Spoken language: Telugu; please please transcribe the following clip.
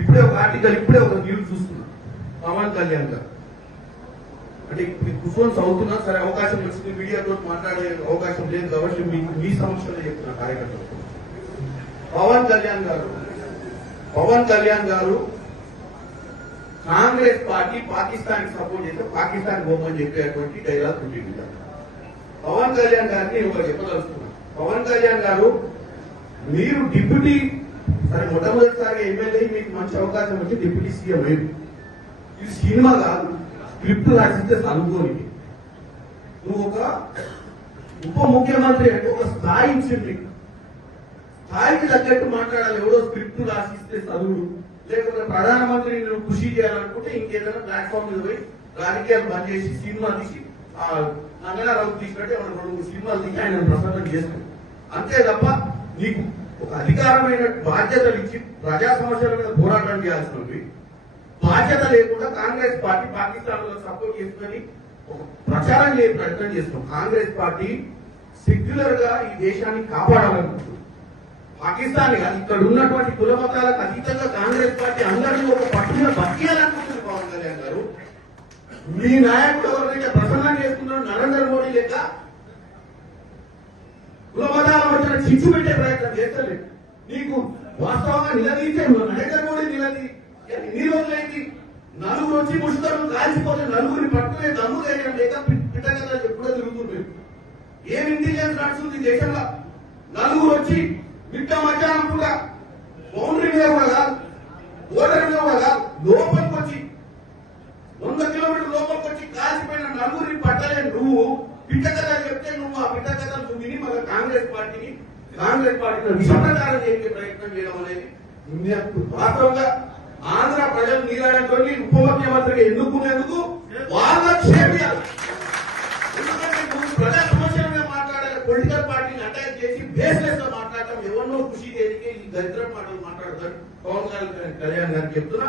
ఇప్పుడే ఒక ఆర్టికల్ ఇప్పుడే ఒక న్యూస్ చూస్తున్నా పవన్ కళ్యాణ్ గారు అంటే కూర్చొని చదువుతున్నా సరే అవకాశం వచ్చింది మీడియాతో మాట్లాడే అవకాశం లేదు కాబట్టి మీకు మీ సమక్షంలో చెప్తున్నా కార్యకర్తలు పవన్ కళ్యాణ్ గారు కాంగ్రెస్ పార్టీ పాకిస్తాన్ కి సపోర్ట్ చేస్తే పాకిస్తాన్ పోమని చెప్పేటువంటి డైలాగ్ ఉంటుంది. పవన్ కళ్యాణ్ గారిని ఒకటి చెప్పదలుచుకున్నాను. పవన్ కళ్యాణ్ గారు మీరు డిప్యూటీ సరే మొట్టమొదటిసారి ఎమ్మెల్యే మీకు మంచి అవకాశం వచ్చి డిప్యూటీ సీఎం అయింది. ఇది సినిమా కాదు, స్క్రిప్ట్ రాసిస్తే చదువుకోని నువ్వు ఒక ఉప ముఖ్యమంత్రి అంటే ఒక స్థాయి ఇచ్చింది. స్థాయికి తగ్గట్టు మాట్లాడాలి. ఎవడో స్క్రిప్ట్ రాసిస్తే చదువు లేకపోతే ప్రధానమంత్రిని నువ్వు కృషి చేయాలనుకుంటే ఇంకేదైనా ప్లాట్ఫామ్ మీద పోయి రాజకీయాలు బంద్ చేసి సినిమా తీసి నంగనారావు తీసినట్టే రెండు సినిమాలు తీసి ఆయన ప్రసన్నం చేస్తాడు. అంతే తప్ప నీకు ఒక అధికారమైన బాధ్యతలు ఇచ్చి ప్రజా సమస్యల మీద పోరాటం చేయాల్సినవి బాధ్యత లేకుండా కాంగ్రెస్ పార్టీ పాకిస్తాన్ లో సపోర్ట్ చేసుకుని ఒక ప్రచారం చేయ ప్రయత్నం చేస్తాం. కాంగ్రెస్ పార్టీ సెక్యులర్ గా ఈ దేశాన్ని కాపాడాలనుకుంటుంది. పాకిస్తాన్ ఇక్కడ ఉన్నటువంటి కుల మతాలకు అతీతంగా కాంగ్రెస్ పార్టీ అందరినీ ఒక పట్టున బతికేయాలనుకుంటుంది. పవన్ కళ్యాణ్ గారు మీ నాయకుడు ఎవరైతే ప్రసన్నం చేస్తున్నారో నరేంద్ర మోడీ లేక కుల మతాల మధ్యన చిచ్చు పెట్టే ప్రయత్నం చేస్తలేదు. నీకు వాస్తవంగా నిలదీసే నరేంద్ర మోడీ ఎన్ని రోజులైంది? నలుగురు వచ్చి ముష్కరులు కాల్చిపోతే నలుగురిని పట్టుకునే దమ్ము ధైర్యం లేక పిట్టగదా ఎప్పుడో తిరుగుతుంది. ఏం ఇంటెలిజెన్స్ నడుస్తుంది దేశంలో? నలుగురు వచ్చి మిట్ట మధ్యాహ్నం కూడా బౌండరీ మీద కూడా కాదు, ఓటర్ మీద కూడా కాదు, లోపలికి వచ్చి 100 కిలోమీటర్ల లోపలికి వచ్చి కాల్చిపోయిన నలుగురిని పట్టలే నువ్వు పిట్ట కథ చెప్తే నువ్వు ఆ పిట్ట కథలు నువ్వు విని మళ్ళీ కాంగ్రెస్ పార్టీని విషప్రచారం చేసే ప్రయత్నం చేయడం అనేది వాస్తవంగా ఆంధ్ర ప్రజలు నీలాంటి ఉప ముఖ్యమంత్రిగా ఎన్నుకునేందుకు వాళ్ళ క్షేమియాలి. ఎందుకంటే నువ్వు ప్రజా సమస్యల మీద మాట్లాడాలి, పొలిటికల్ పార్టీని అటాక్ చేసి బేస్లెస్ గా మాట్లాడటం ఎవరినో కృషి చేయడానికి ఈ దరిద్రం మాటలు మాట్లాడతాడు. పవన్ కళ్యాణ్ గారికి చెప్తున్నా.